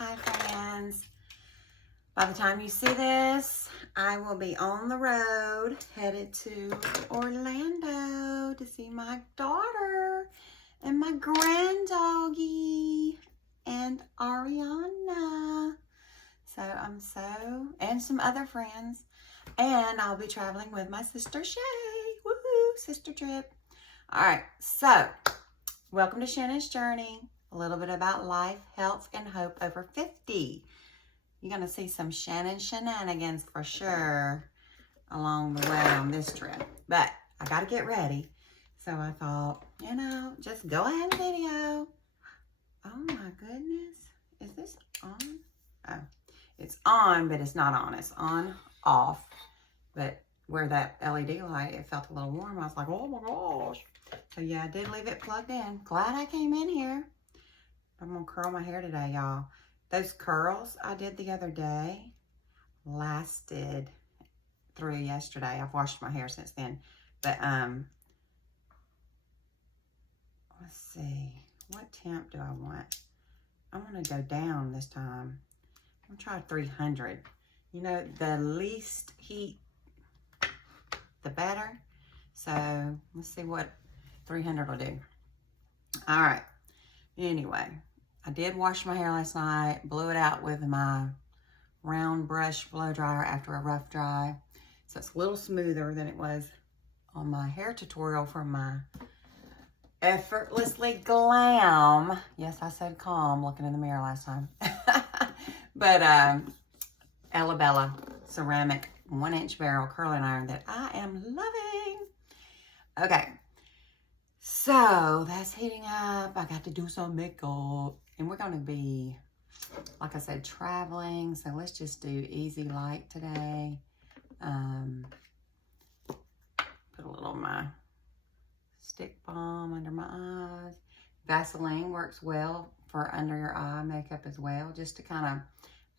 Hi friends. By the time you see this, I will be on the road headed to Orlando to see my daughter and my granddoggy and Ariana. And some other friends. And I'll be traveling with my sister Shay. Woohoo, sister trip. All right, so welcome to Shannon's Journey. A little bit about life, health, and hope over 50. You're going to see some shenanigans for sure along the way on this trip. But I got to get ready. So I thought, just go ahead and video. Oh my goodness. Is this on? Oh, it's on, but it's not on. It's on, off. But where that LED light, it felt a little warm. I was like, oh my gosh. So yeah, I did leave it plugged in. Glad I came in here. I'm going to curl my hair today, y'all. Those curls I did the other day lasted through yesterday. I've washed my hair since then. But, let's see. What temp do I want? I want to go down this time. I'm going to try 300. You know, the least heat, the better. So, let's see what 300 will do. All right. Anyway, I did wash my hair last night, blew it out with my round brush blow dryer after a rough dry. So it's a little smoother than it was on my hair tutorial from my Effortlessly Glam. Yes, I said calm looking in the mirror last time. But Ella Bella ceramic 1-inch barrel curling iron that I am loving. Okay. So that's heating up. I got to do some makeup. And we're going to be, like I said, traveling. So let's just do easy light today. Put a little of my stick balm under my eyes. Vaseline works well for under your eye makeup as well. Just to kind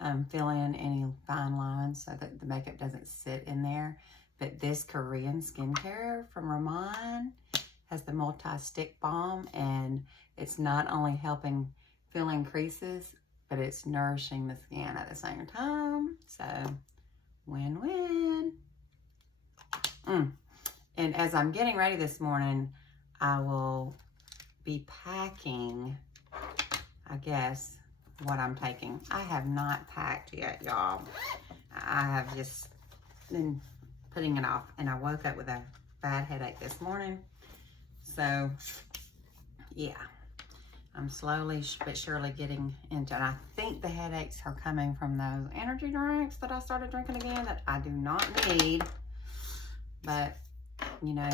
of fill in any fine lines so that the makeup doesn't sit in there. But this Korean skincare from Ramon has the multi-stick balm, and it's not only helping fill in creases, but it's nourishing the skin at the same time. So, win-win. And as I'm getting ready this morning, I will be packing, I guess, what I'm taking. I have not packed yet, y'all. I have just been putting it off, and I woke up with a bad headache this morning. So, yeah, I'm slowly but surely getting into it. I think the headaches are coming from those energy drinks that I started drinking again that I do not need. But, you know,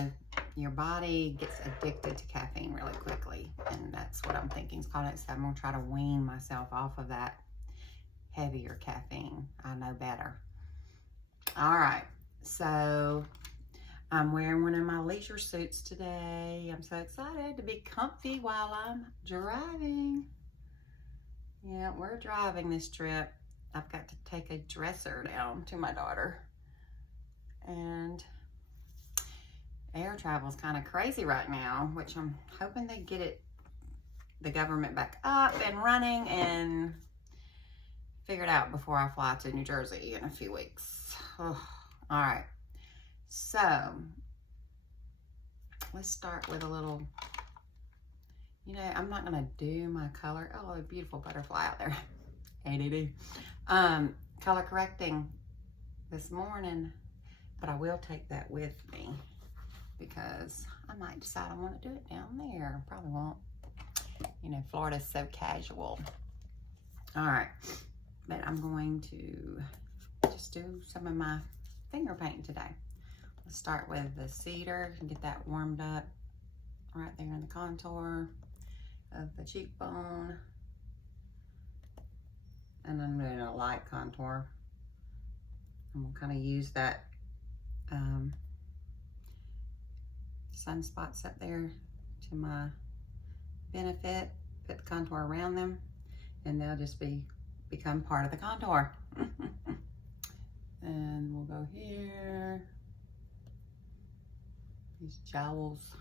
your body gets addicted to caffeine really quickly. And that's what I'm thinking is called it. So I'm going to try to wean myself off of that heavier caffeine. I know better. All right. So I'm wearing one of my leisure suits today. I'm so excited to be comfy while I'm driving. Yeah, we're driving this trip. I've got to take a dresser down to my daughter. And air travel is kind of crazy right now, which I'm hoping they get the government back up and running and figured out before I fly to New Jersey in a few weeks. Oh, all right. So, let's start with a little, I'm not going to do my color. Oh, a beautiful butterfly out there. ADD. Color correcting this morning, but I will take that with me because I might decide I want to do it down there. Probably won't. Florida's so casual. All right. But I'm going to just do some of my finger painting today. Let's start with the cedar and get that warmed up right there in the contour of the cheekbone. And I'm doing a light contour. And we'll kind of use that sunspots up there to my benefit. Put the contour around them and they'll just become part of the contour. And we'll go here. These jowls.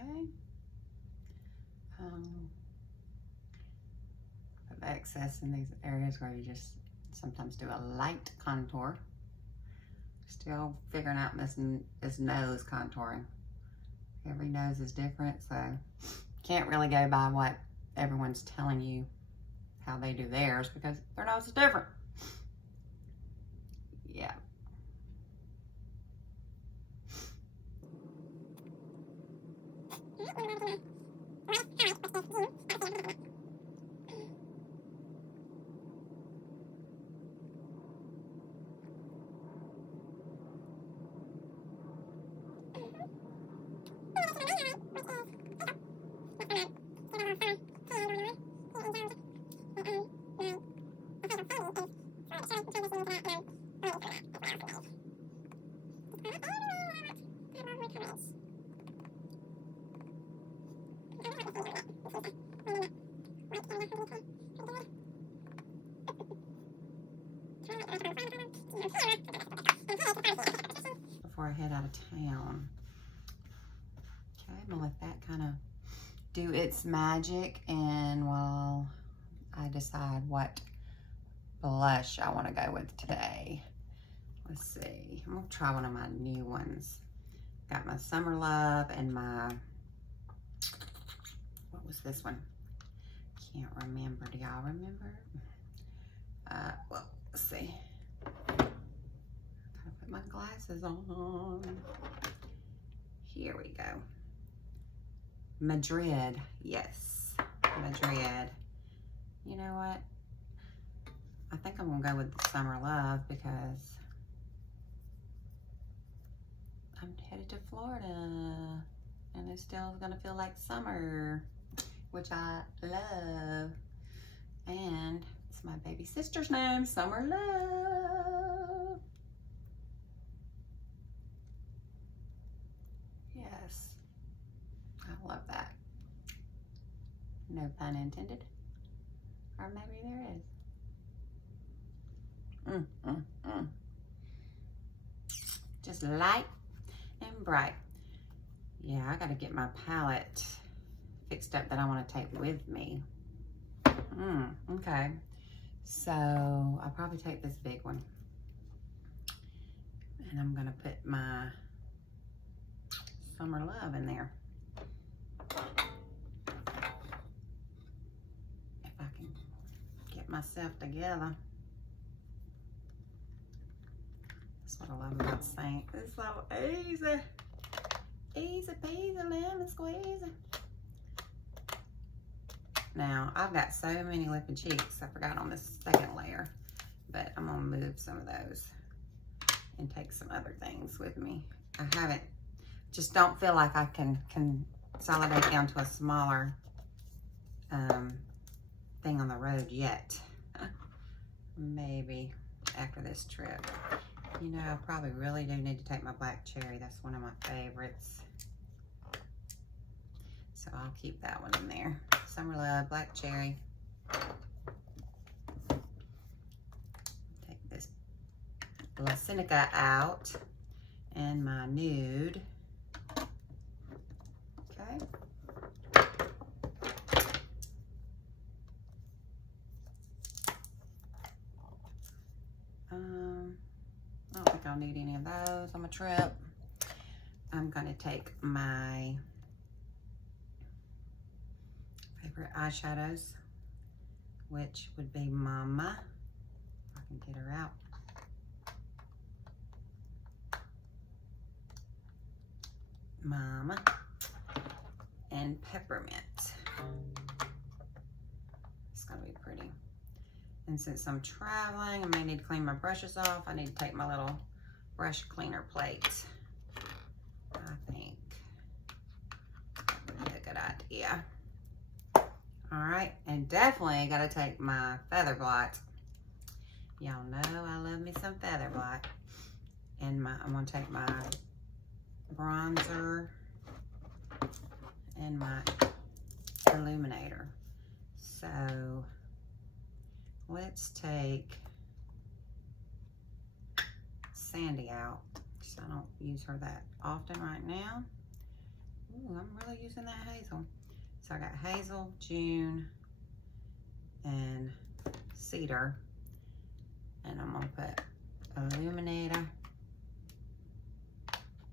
Okay. Put excess in these areas where you just sometimes do a light contour. Still figuring out this nose contouring. Every nose is different, so can't really go by what everyone's telling you how they do theirs because their nose is different. Yeah. Before I head out of town. Okay, I'm gonna let that kind of do its magic, and while I decide what blush I want to go with today. Let's see, I'm gonna try one of my new ones. Got my Summer Love and my, what was this one? Can't remember, do y'all remember? Well, let's see. Gotta put my glasses on. Here we go. Madrid, yes, Madrid. You know what? I think I'm gonna go with the Summer Love because I'm headed to Florida and it's still gonna feel like summer, which I love. And it's my baby sister's name, Summer Love. Yes, I love that. No pun intended. Or maybe there is. Just light and bright. Yeah, I gotta get my palette fixed up that I want to take with me. Okay, so I'll probably take this big one, and I'm gonna put my Summer Love in there. If I can get myself together. That's what I love about Saint. It's so easy. Easy peasy, lemon squeezy. Now, I've got so many lip and cheeks, I forgot on this second layer, but I'm gonna move some of those and take some other things with me. I haven't, just don't feel like I can consolidate down to a smaller thing on the road yet. Maybe after this trip. You know, I probably really do need to take my black cherry. That's one of my favorites. So I'll keep that one in there. Summer Love, black cherry. Take this La Seneca out and my nude. Okay. I don't think I'll need any of those on my trip. I'm gonna take my favorite eyeshadows, which would be Mama. If I can get her out. Mama and Peppermint. It's gonna be pretty. And since I'm traveling, I may need to clean my brushes off. I need to take my little brush cleaner plate. I think that would be a good idea. All right, and definitely gotta take my feather blot. Y'all know I love me some feather blot. And I'm gonna take my bronzer and my illuminator. So let's take Sandy out, because I don't use her that often right now. Ooh, I'm really using that hazel. So I got hazel, June, and cedar. And I'm gonna put illuminator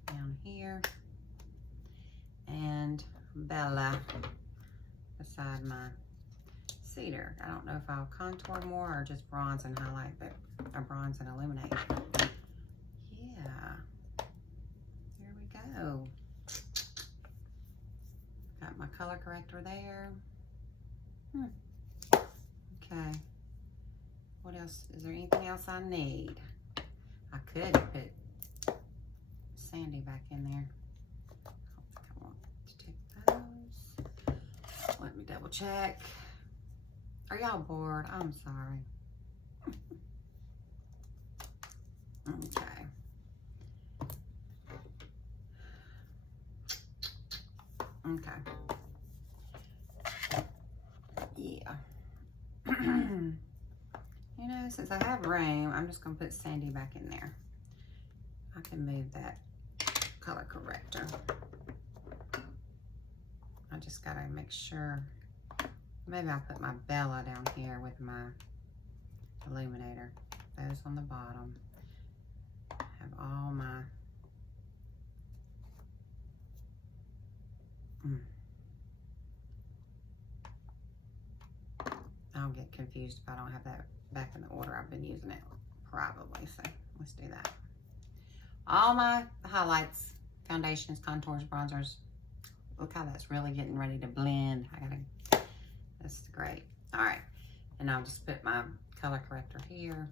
down here and Bella beside my cedar. I don't know if I'll contour more or just bronze and highlight, but or bronze and illuminate. Yeah, there we go. Got my color corrector there. Okay. What else? Is there anything else I need? I could put Sandy back in there. I don't think I want to take those. Let me double check. Are y'all bored? I'm sorry. Okay. Okay. Yeah. You know, since I have room, I'm just gonna put Sandy back in there. I can move that color corrector. I just gotta make sure. Maybe I'll put my Bella down here with my illuminator. Those on the bottom. Have all my I'll get confused if I don't have that back in the order I've been using it, probably. So let's do that. All my highlights, foundations, contours, bronzers. Look how that's really getting ready to blend. That's great. All right, and I'll just put my color corrector here.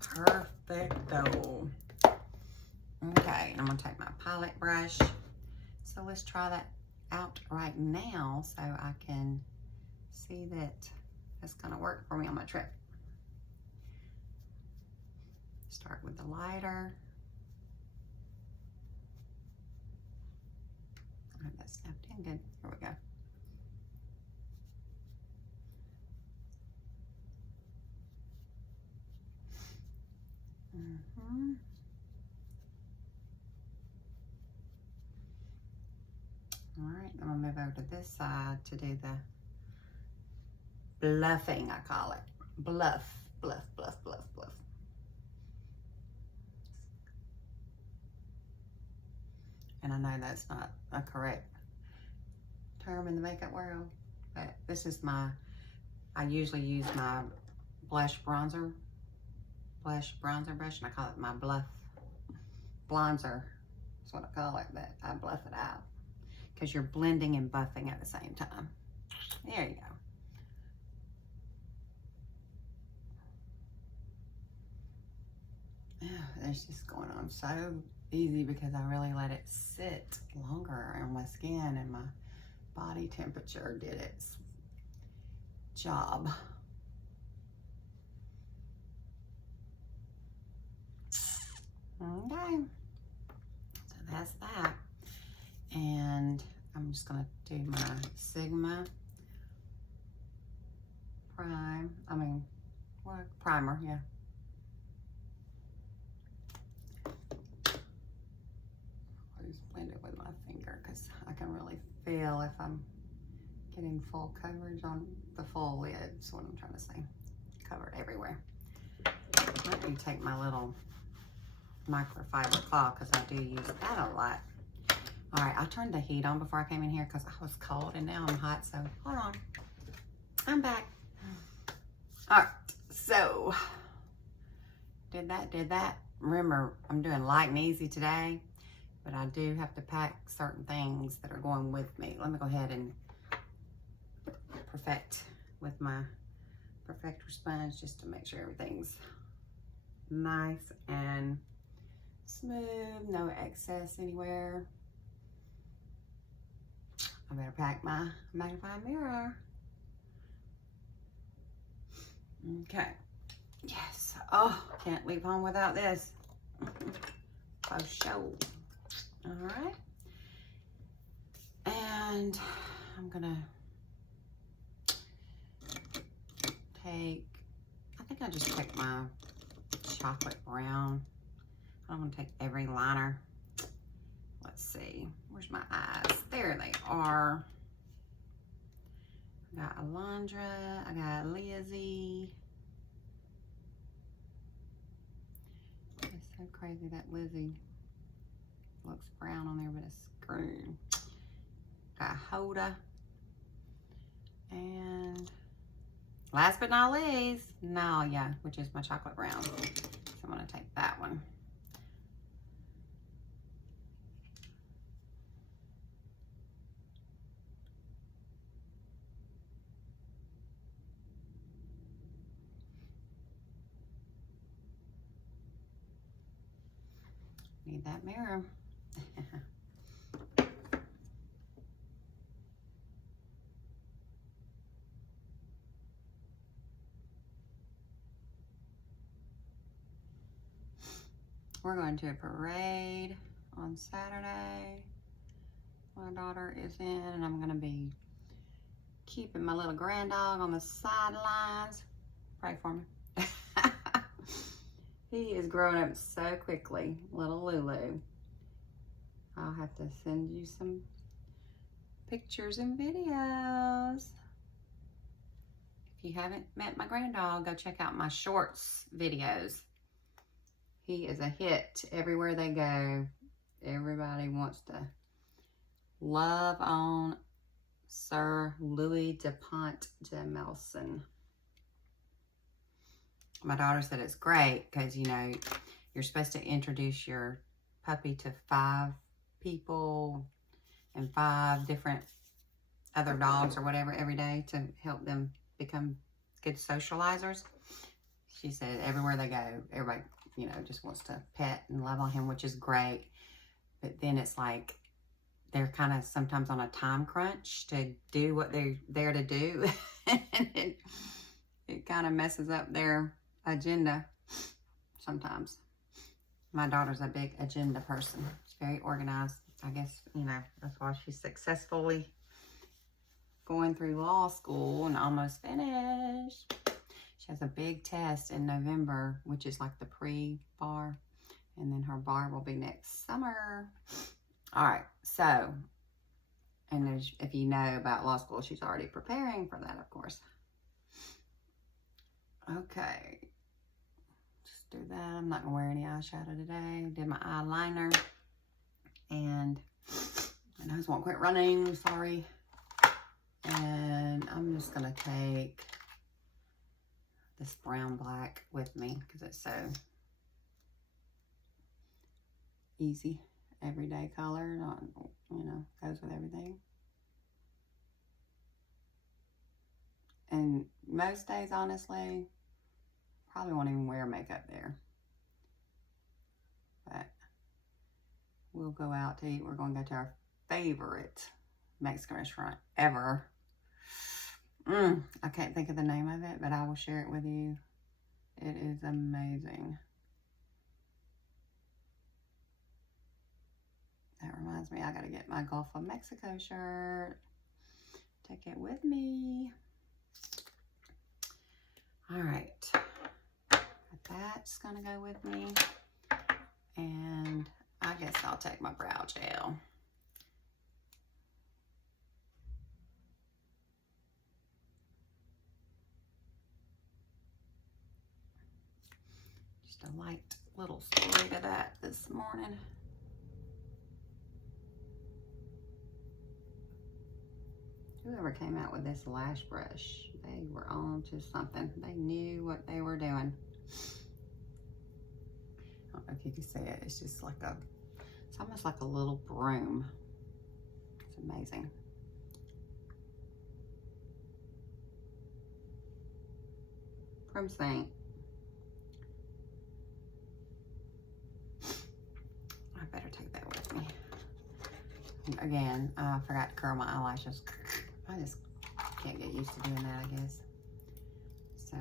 Perfecto. Okay, and I'm gonna take my palette brush. So let's try that out right now so I can see that that's gonna work for me on my trip. Start with the lighter. I have that snapped in good. Here we go. All right, I'm gonna move over to this side to do the bluffing, I call it. Bluff, bluff, bluff, bluff, bluff. And I know that's not a correct term in the makeup world, but this is I usually use my blush bronzer brush, and I call it my bluff bronzer. That's what I call it, but I bluff it out because you're blending and buffing at the same time. There you go. Yeah, it's just going on so easy because I really let it sit longer on my skin, and my body temperature did its job. Okay, so that's that. And I'm just gonna do my Sigma primer, yeah. I'll just blend it with my finger because I can really feel if I'm getting full coverage on the full lid. That's what I'm trying to say. Covered everywhere. Let me take my little microfiber cloth because I do use that a lot. All right, I turned the heat on before I came in here because I was cold and now I'm hot, so hold on. I'm back. All right, so did that. Remember, I'm doing light and easy today, but I do have to pack certain things that are going with me. Let me go ahead and perfect with my perfector sponge just to make sure everything's nice and smooth, no excess anywhere. I better pack my magnifying mirror. Okay. Yes. Oh, can't leave home without this. For sure. All right. And I'm gonna take, I think I just take my chocolate brown. I don't want to take every liner. let's see, where's my eyes? There they are. I got Alondra, I got Lizzie. It's so crazy that Lizzie looks brown on there, but it's green. Got Hoda. And last but not least, Nalia, which is my chocolate brown. So I'm gonna take that one. Need that mirror. We're going to a parade on Saturday. My daughter is in, and I'm gonna be keeping my little grand dog on the sidelines. Pray for me. He is growing up so quickly, little Lulu. I'll have to send you some pictures and videos. If you haven't met my grand dog, go check out my shorts videos. He is a hit everywhere they go. Everybody wants to love on Sir Louie DuPont de Melson. My daughter said it's great because, you know, you're supposed to introduce your puppy to 5 people and 5 different other dogs or whatever every day to help them become good socializers. She said everywhere they go, everybody, you know, just wants to pet and love on him, which is great. But then it's like they're kind of sometimes on a time crunch to do what they're there to do. And it kind of messes up their agenda sometimes. My daughter's a big agenda person. She's very organized. I guess, you know, that's why she's successfully going through law school and almost finished. She has a big test in November, which is like the pre-bar. And then her bar will be next summer. All right, so, and if you know about law school, she's already preparing for that, of course. Okay, just do that. I'm not gonna wear any eyeshadow today. Did my eyeliner, and my nose won't quit running, sorry. And I'm just gonna take this brown black with me because it's so easy, everyday color, not, you know, goes with everything. And most days, honestly, probably won't even wear makeup there. But we'll go out to eat. We're going to go to our favorite Mexican restaurant ever. I can't think of the name of it, but I will share it with you. It is amazing. That reminds me, I got to get my Gulf of Mexico shirt. Take it with me. All right. That's going to go with me. And I guess I'll take my brow gel. Just a light little sprig of that this morning. Whoever came out with this lash brush, they were on to something. They knew what they were doing. I don't know if you can see it. It's just like it's almost like a little broom. It's amazing. From Saint. I better take that with me. Again, I forgot to curl my eyelashes. I just can't get used to doing that, I guess. So,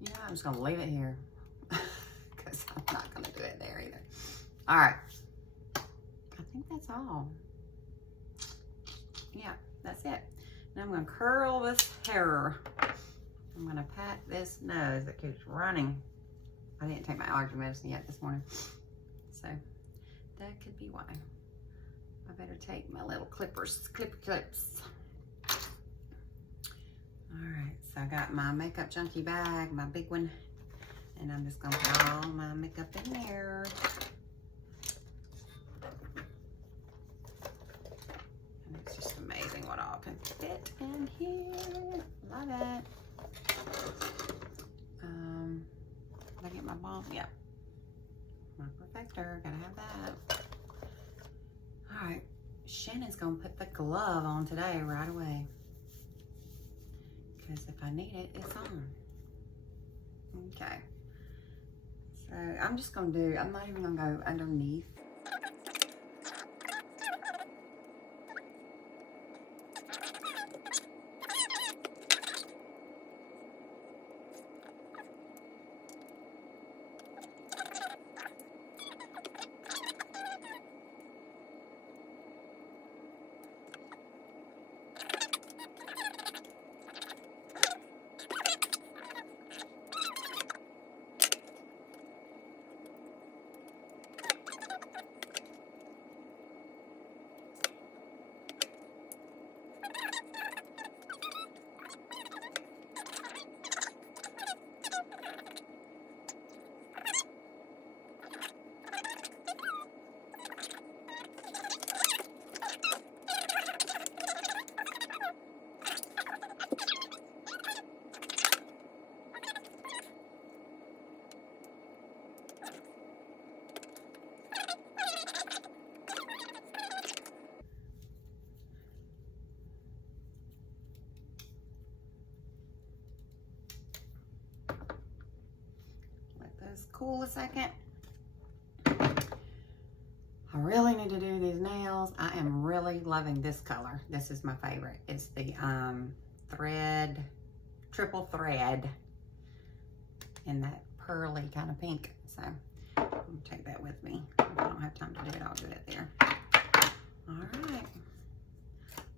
yeah, I'm just going to leave it here because I'm not going to do it there either. All right. I think that's all. Yeah, that's it. Now I'm going to curl this hair. I'm going to pat this nose that keeps running. I didn't take my allergy medicine yet this morning. So, That could be why. I better take my little clipper clips. All right, so I got my Makeup Junkie bag, my big one, and I'm just gonna put all my makeup in there. And it's just amazing what all can fit in here. Love it. Did I get my balm? Yep. My perfector, gotta have that. All right, Shannon's gonna put the glove on today right away. Because if I need it, it's on. Okay. So I'm just gonna do, I'm not even gonna go underneath. Cool a second. I really need to do these nails. I am really loving this color. This is my favorite. It's the triple thread in that pearly kind of pink. So I'm gonna take that with me. If I don't have time to do it, I'll do it there. All right.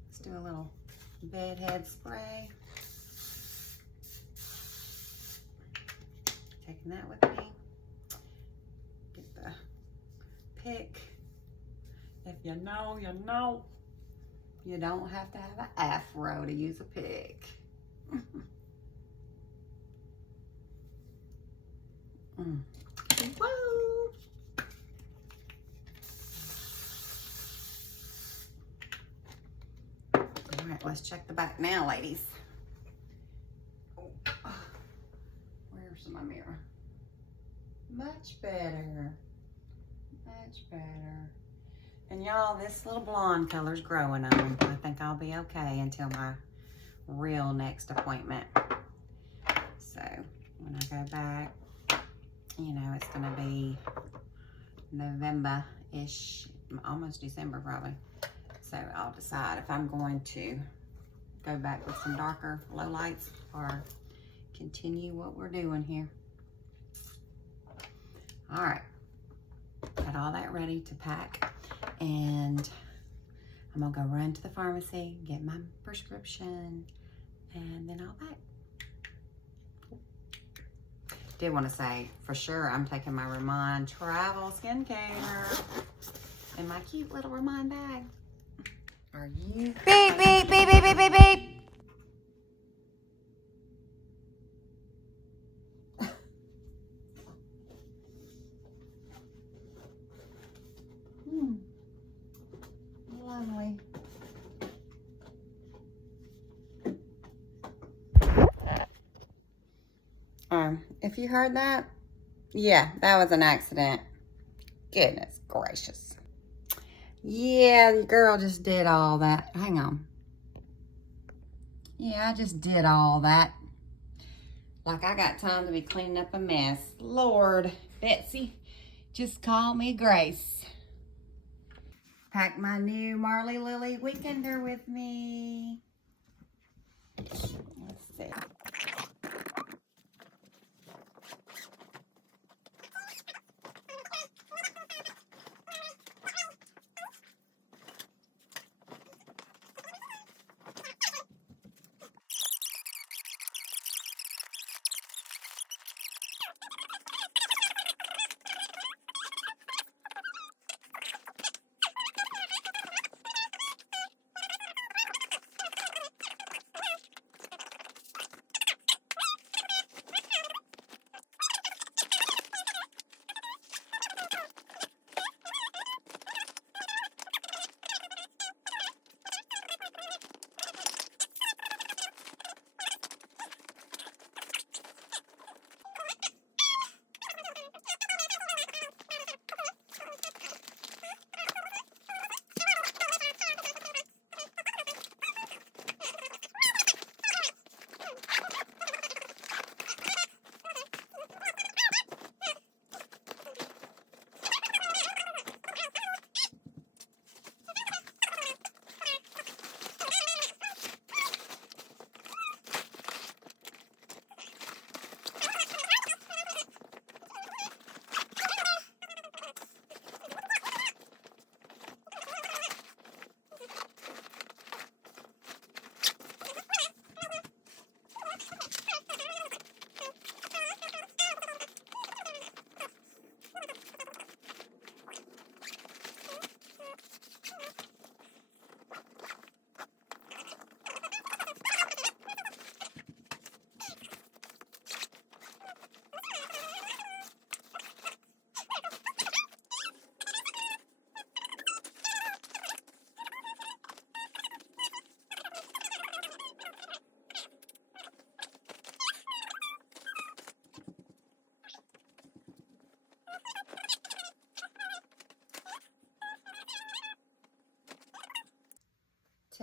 Let's do a little bed head spray. Taking that with me. Get the pick. If you know, you know. You don't have to have an afro to use a pick. Woo! All right, let's check the back now, ladies. Where's my mirror? Much better. Much better. And y'all, this little blonde color's growing on. I think I'll be okay until my real next appointment. So when I go back, you know, it's gonna be November-ish, almost December probably. So I'll decide if I'm going to go back with some darker low lights or continue what we're doing here. All right, got all that ready to pack, and I'm gonna go run to the pharmacy, get my prescription, and then I'll pack. Did want to say, for sure, I'm taking my Remind Travel Skincare in my cute little Remind bag. Are you? Beep, beep, beep, beep, beep, beep, beep. Lovely. If you heard that, yeah, that was an accident. Goodness gracious. Yeah, the girl just did all that. Hang on. Yeah, I just did all that. Like I got time to be cleaning up a mess. Lord, Betsy, just call me Grace. Pack my new Marley Lily Weekender with me. Let's see.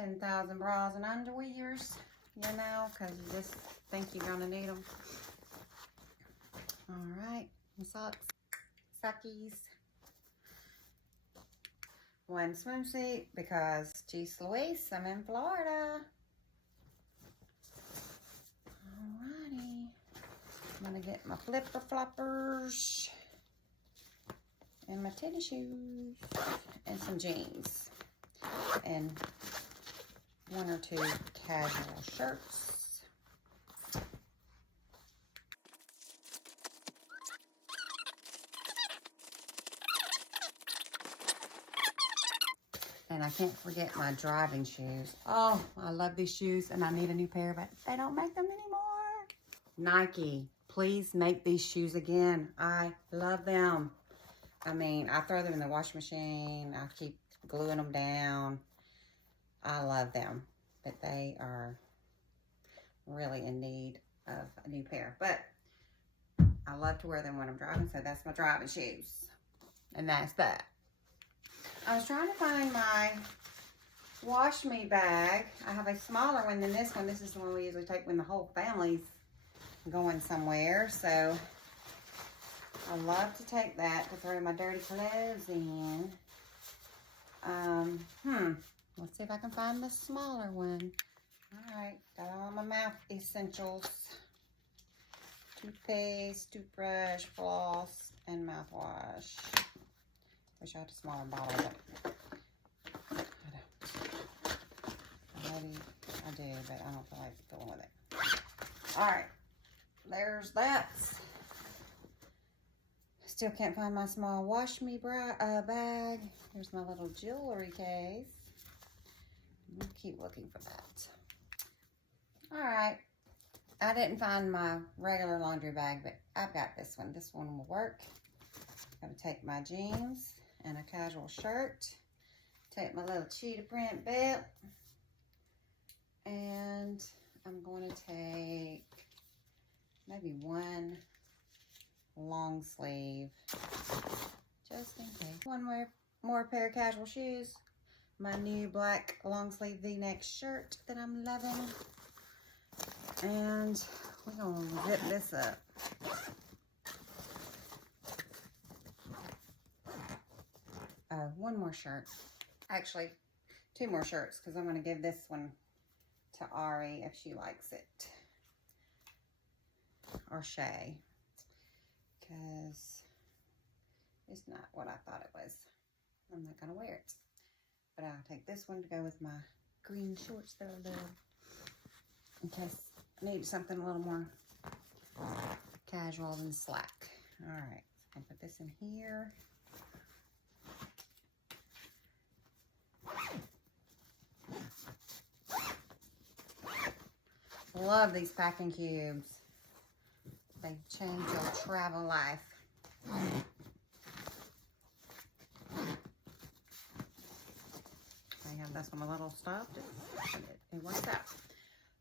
10,000 bras and underwears, you know, because you just think you're going to need them. All right, socks, sockies. One swimsuit because, geez Louise, I'm in Florida. Alrighty. I'm going to get my flipper floppers and my tennis shoes and some jeans and 1 or 2 casual shirts. And I can't forget my driving shoes. Oh, I love these shoes and I need a new pair, but they don't make them anymore. Nike, please make these shoes again. I love them. I mean, I throw them in the washing machine. I keep gluing them down. I love them, but they are really in need of a new pair. But I love to wear them when I'm driving, so that's my driving shoes. And that's that. I was trying to find my wash me bag. I have a smaller one than this one. This is the one we usually take when the whole family's going somewhere. So I love to take that to throw my dirty clothes in. Let's see if I can find the smaller one. All right, got all my mouth essentials. Toothpaste, toothbrush, floss, and mouthwash. Wish I had a smaller bottle, but maybe I do, but I don't feel like going with it. All right, there's that. Still can't find my small wash me bag. Here's my little jewelry case. I'll keep looking for that. All right, I didn't find my regular laundry bag, but I've got this one. This one will work. I'm gonna take my jeans and a casual shirt, take my little cheetah print belt, and I'm going to take maybe 1 long sleeve, just in case. 1 more pair of casual shoes, my new black long sleeve V-neck shirt that I'm loving, and we're going to zip this up. Oh, 1 more shirt. Actually, 2 more shirts, because I'm going to give this one to Ari if she likes it. Or Shay. Because it's not what I thought it was. I'm not going to wear it. But I'll take this one to go with my green shorts that I love. In case I need something a little more casual than slack. Alright, I'll put this in here. Love these packing cubes. They change your travel life. I have this one a little stuffed. It worked out.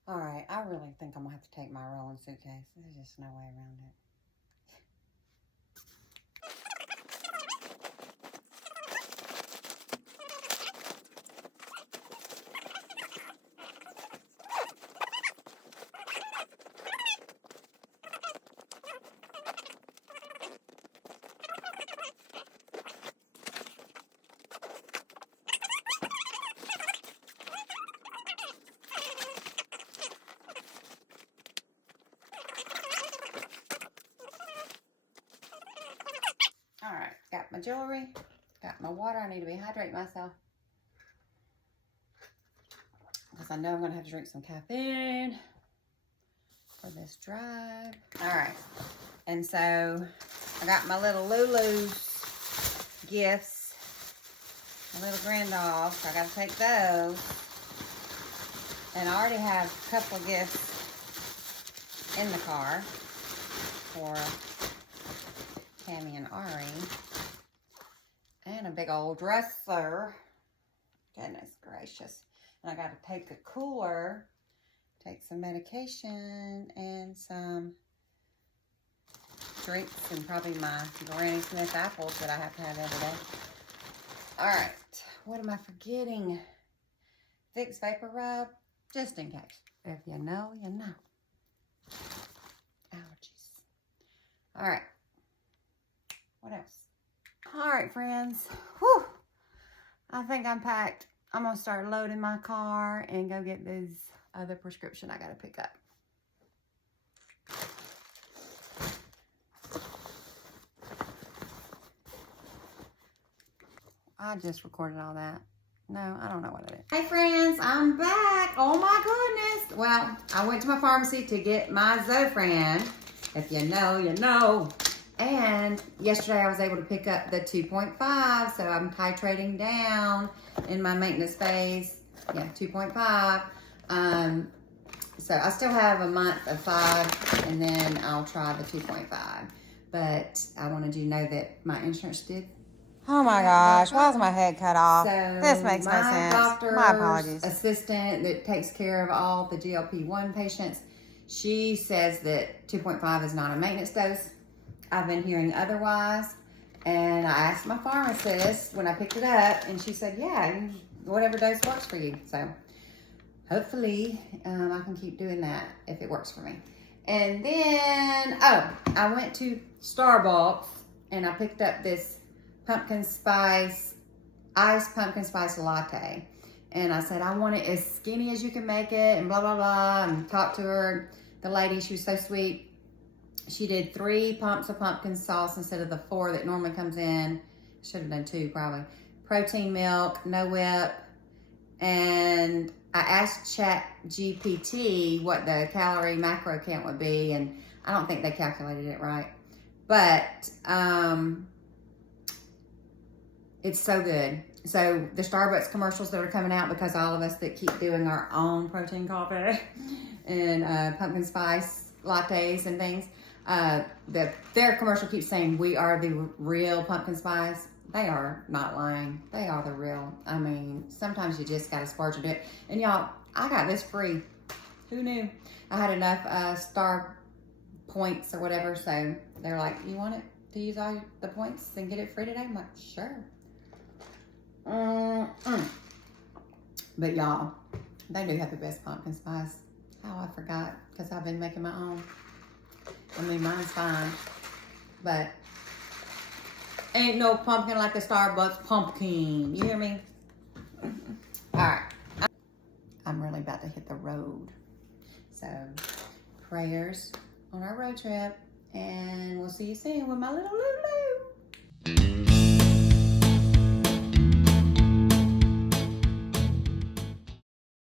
All right, I really think I'm gonna have to take my rolling suitcase. There's just no way around it. All right, got my jewelry, got my water. I need to rehydrate myself because I know I'm gonna have to drink some caffeine for this drive. All right, and so I got my little Lulu's gifts, my little GrandDog, so I gotta take those. And I already have a couple of gifts in the car for Tammy and Ari, and a big old dresser. Goodness gracious. And I got to take a cooler, take some medication and some drinks, and probably my Granny Smith apples that I have to have every day. All right, what am I forgetting? Vicks Vapor Rub, just in case. If you know, you know. Allergies. All right. What else? All right, friends. Whew. I think I'm packed. I'm going to start loading my car and go get this other prescription I got to pick up. I just recorded all that. No, I don't know what it is. Hey friends, I'm back. Oh my goodness. Well, I went to my pharmacy to get my Zofran. If you know, you know. And yesterday I was able to pick up the 2.5, so I'm titrating down in my maintenance phase. Yeah, 2.5. So I still have a month of 5, and then I'll try the 2.5. But I wanted you to know that my insurance did. Oh my gosh, why is my head cut off? So this makes no sense. My apologies. Assistant that takes care of all the GLP-1 patients, she says that 2.5 is not a maintenance dose. I've been hearing otherwise, and I asked my pharmacist when I picked it up, and she said, yeah, whatever dose works for you. So hopefully I can keep doing that if it works for me. And then, I went to Starbucks, and I picked up this iced pumpkin spice latte. And I said, I want it as skinny as you can make it, and blah, blah, blah, and talked to her. The lady, she was so sweet. She did 3 pumps of pumpkin sauce instead of the 4 that normally comes in. Should have done 2 probably. Protein milk, no whip. And I asked ChatGPT what the calorie macro count would be, and I don't think they calculated it right. But it's so good. So the Starbucks commercials that are coming out, because all of us that keep doing our own protein coffee and pumpkin spice lattes and things, their commercial keeps saying, we are the real pumpkin spice. They are not lying. They are the real. I mean, sometimes you just got to splurge a bit. And y'all, I got this free. Who knew? I had enough star points or whatever. So they're like, you want it to use all the points and get it free today? I'm like, sure. But y'all, they do have the best pumpkin spice. How I forgot, because I've been making my own. I mean, mine's fine, but ain't no pumpkin like the Starbucks pumpkin. You hear me? All right. I'm really about to hit the road. So, prayers on our road trip, and we'll see you soon with my little Lulu.